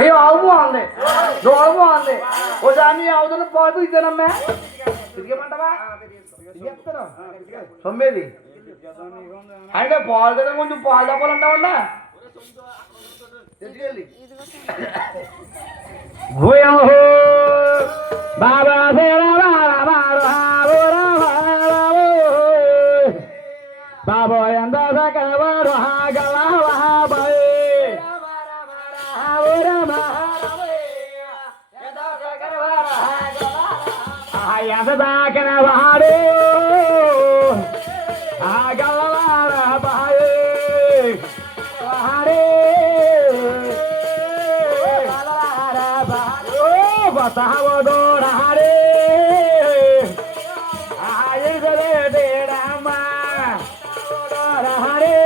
నీ ఆవు బాగుంది దూడ బాగుంది ఒకసారి నీ ఆవుతున్న పాలు ఇద్దానమ్మా తిరిగేమంటావా చెప్తాను 9 అంటే పాలు కదా కొంచెం పాలు తప్పాలంటావన్నా తెచ్చుకెళ్ళి బాబా బాబో ఎంత సకవారు ఎంత దాకన వాడు బతావోడహారే ఆయదరే దేడమ్మా ఓడహారే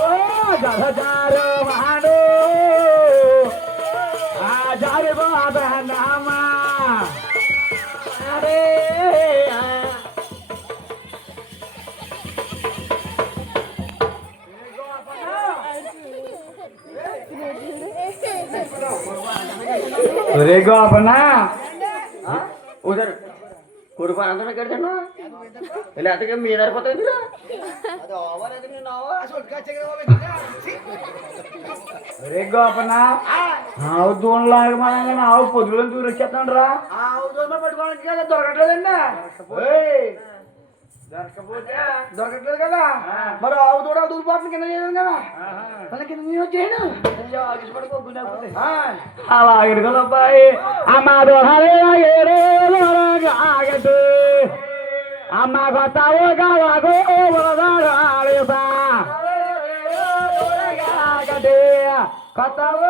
ఓ గజారు మాడు ఆజారు బాదనామా అరే अरे गो अपना उधर कुर्बान अंदर कर देना ले आते के मेरा पता नहीं अरे ओवर है तुमने नावा असोट का चेक अरे गो अपना हां 2 लाख मानेंगे ना आओ పొదులను దూరొచ్చేస్తాండ్రా ఆ 2 మ పట్టుకోవడానికి కదా దొరకట్లేదండి ఏయ్ దొరకట్లేదు కదా మరి ఆవు దూడ దూరిపోతుంది కింద చేయడం కదా మళ్ళీ కింద నేను వచ్చేయను అలా ఇరుగలబ్బాయి అమ్మ దోహరే ఆగదు అమ్మ కొత్తావు కావాకు ఆడేసా కొత్తావు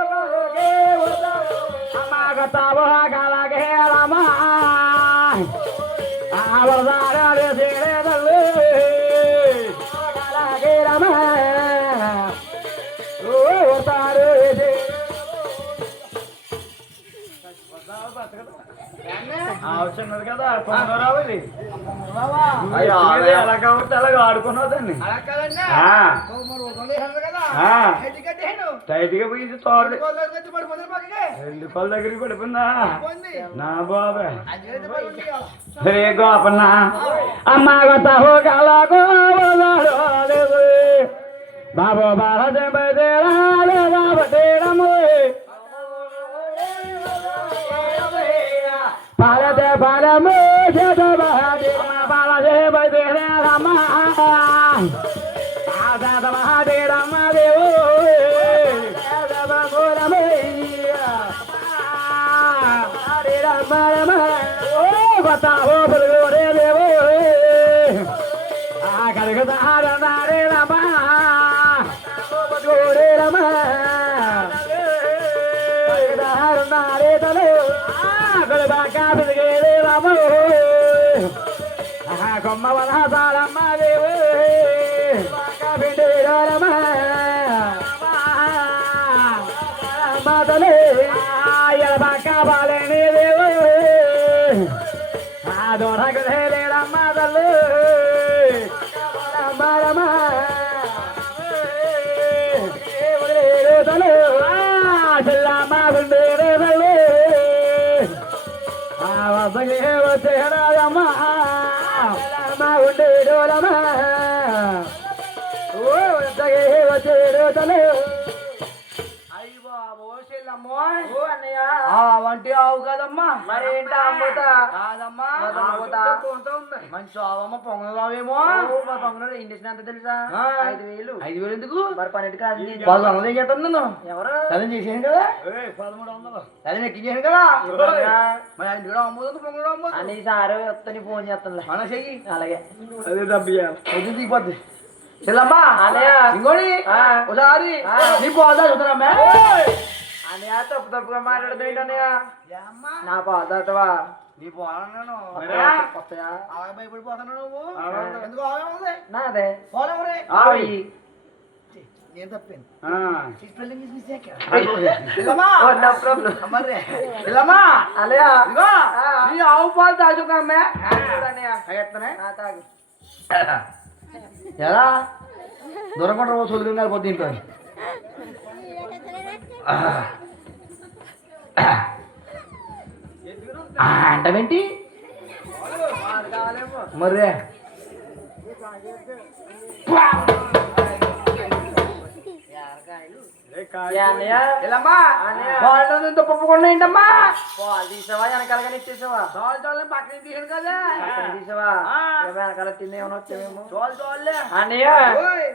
అమ్మ కొత్తావు కాలాగే రమా చిన్నది కదా రావాలి అలా కాబట్టి అలాగా ఆడుకున్నాదండి టైట్ గా పోయి తోడు 2 కోళ్ళ దగ్గరికి పడిపోయిందా నా బాబా రే గోపన్న అమ్మ గత హోగాలకు బాబో బాలదే బయదేరాలే బాబేడము బాలదే బాలము బాలదే బయదేరమ్మ మహాదేరమ్మ దేవు बताओ बोलो रे देवो आ गलगदार नारे रमा बोलो रे रमा गलगदार नारे तले आ गलबा का बिगे रे रमा आ कम्मा वाला सालम्मा देवो का बिगे रमा रमा तले आ यलबा का बाले ने देवो Adora gele rama dalu rama rama evre dalu jallama bundere dalu avasage vachera rama rama bundere rama o vasage vachera dalu వంటి ఆవు కదమ్మా మరి ఏంటి అమ్ముతా కాదమ్మా మంచి ఆవమ్మ పొంగలావేమో పొంగలు ఇండస్ట్రీ అంత తెలుసా 5,000 ఎందుకు మరి 12 కాదు 1100 చేస్తాను నన్ను ఎవరు చదివి చేసాను కదా 1300 చదివి ఎక్కించాను కదా మరి ఆయన కూడా అమ్ముతుంది పొంగలు అమ్ము అని సారు వస్తని ఫోన్ చేస్తాను అలా చెయ్యి అలాగే అదే డబ్బు దిగిపోద్ది చెల్లమ్మా ఇంకోటి ఒకసారి నీ పోదా చూద్దామా అన్నయ్య తప్పుగా మాట్లాడదేంటన్నయ్య నా పోతావా నీ పోవాలను కొత్తయా భయపడిపోతాను నువ్వు ఎందుకు నాదే పోలే నేను తప్పాను నీ ఆవు పాలు తాగుతున్నా ఎత్తనే తాగు ఎలా దూరకుండా రోజు వదిలి వెళ్ళిపోతే ఇంట్లో అంటవేంటి మర్రే పప్పుకుండా ఏంటమ్మా తీసావా వెనకాలగా ఇచ్చేసావా పక్కన తీసాను కదా తీసావా వెనకాల తిందేమో వచ్చామేమో అన్నయ్య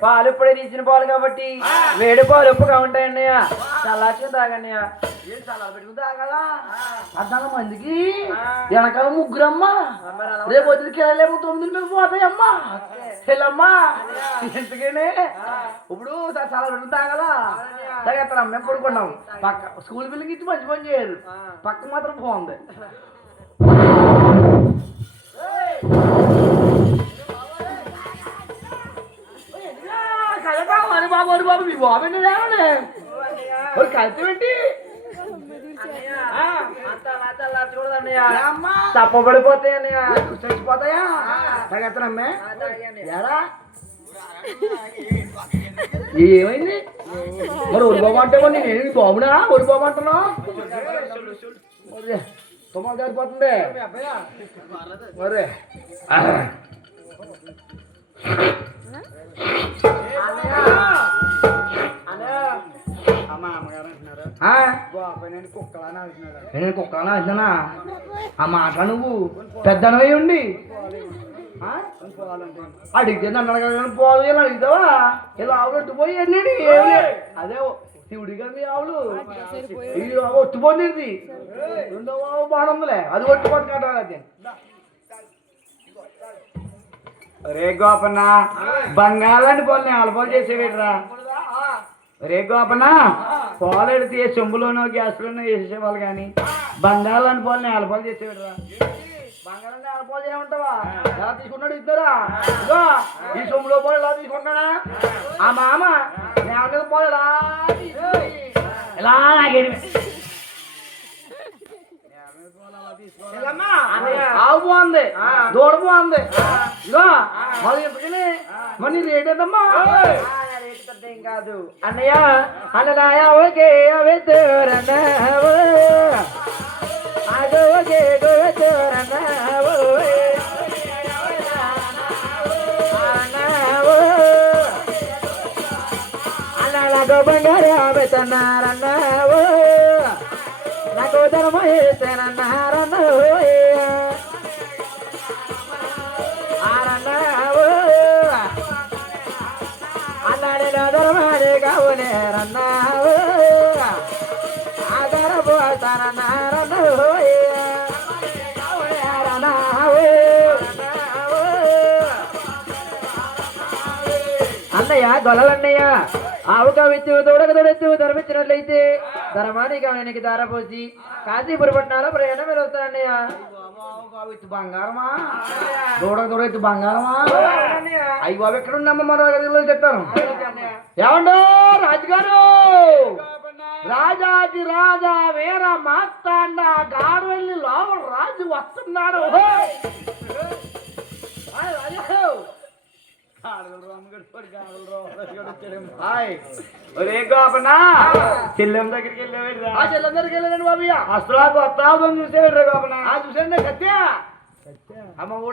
పాలు ఇప్పుడే తీసిన పాలు కాబట్టి వేడి పాలు ఉప్పుగా ఉంటాయి అన్నయ్య చల్లార్చి తాగన్నయ్య చల్లారి పెట్టుకుని తాగాల అర్థాల మందికి వెనకాల ముగ్గురమ్మా రేపు వదిలికి వెళ్ళలేము 9 మీద పోతాయమ్మా వెళ్ళమ్మా ఎందుకనే ఇప్పుడు చాలా పెట్టుకుని తాగాల తాగేస్తారా మేము పడుకున్నాం పక్క స్కూల్ బిల్డింగ్ ఇచ్చి మంచి పని చేయరు పక్క మాత్రం బాగుంది కదా బాబు బాబు మీ బాబు కలిసి పెట్టి తప్పబడిపోతాయి అన్నయ్య చచ్చిపోతాయా తాగేస్తానమ్మే ఎరా ఏమైంది మరి ఒరి బాబు అంటే మరి నేను బాబునా ఒరి బాబు అంటున్నా తొమ్మిది సరిపోతుంది మరి నేను కుక్కలా అంటున్నా ఆ మాట నువ్వు పెద్దనవై ఉండి అడిగితే నన్ను అడగ పోవాలి ఇలా అడుగుతావా ఇలా ఆవులు ఒట్టుపోయి వెళ్ళండి అదే శివుడి కదా మీ ఆవులు ఇది ఒట్టుపోయింది రెండో బాగుందిలే అది ఒట్టుకోటి కాదు రే గోపన్న బంగాళాన్ని పోలు నేలపోలు చేసేవేట్రా రే గోపన్న పోలు ఎడితే చెంబులోనో గ్యాస్లోనో వేసేసేవాళ్ళు కానీ బంగాళాన్ని పోలు నేలపోలు చేసేవేట్రా బంగాళం నేలపోలు ఏమంటావా ఎలా తీసుకున్నాడు ఇద్దరా ఇదో ఈ సొమ్ములో పోలు ఎలా తీసుకుంటాడా ఆ మామ నేల మీద పోలు ఎలా లాగేది ఆవు బాగుంది దూడ బాగుంది ఇదో మళ్ళీ ఎందుకని మరి రేట్ ఎంతమ్మా ఏం కాదు అన్నయ్య అన్నదాయ ఓకే అవే తోరన్నావు అదోకే గోవే తోరన్నావు అన్నలాగో బంగారు అవే తన్నారన్నావు నాకు ధర్మ చేస్తానన్నారన్నావు అన్నావు అన్నాడు ధర్మాన్ని కావునేరన్నావు ఆధార పోతానన్నారన్నావు అన్నయ్య గొల్లలన్నయ్య ఆవుగా వెచ్చు తోడక తోడెచ్చు ధరమిచ్చినట్లయితే ధర్మాన్ని కావడానికి ధారపోసి కాశీపురి పట్టణాల ప్రయాణం వెళ్తానన్నయ్య బంగారమా దూడక దూడెత్తు బంగారమా అయ్యి బాబు ఎక్కడ ఉండమ్మా మరో గదిలో చెప్తాను ఏమండో రాజుగారు రాజాది రాజా వీర మాస్తాండ గాడవెల్లి లోపల రాజు వస్తున్నాడు చెల్లెం దగ్గరికి వెళ్ళాడు బాబు అసలు వస్తావు చూసేవాడు రే బాబు చూసాడు సత్య అమ్మ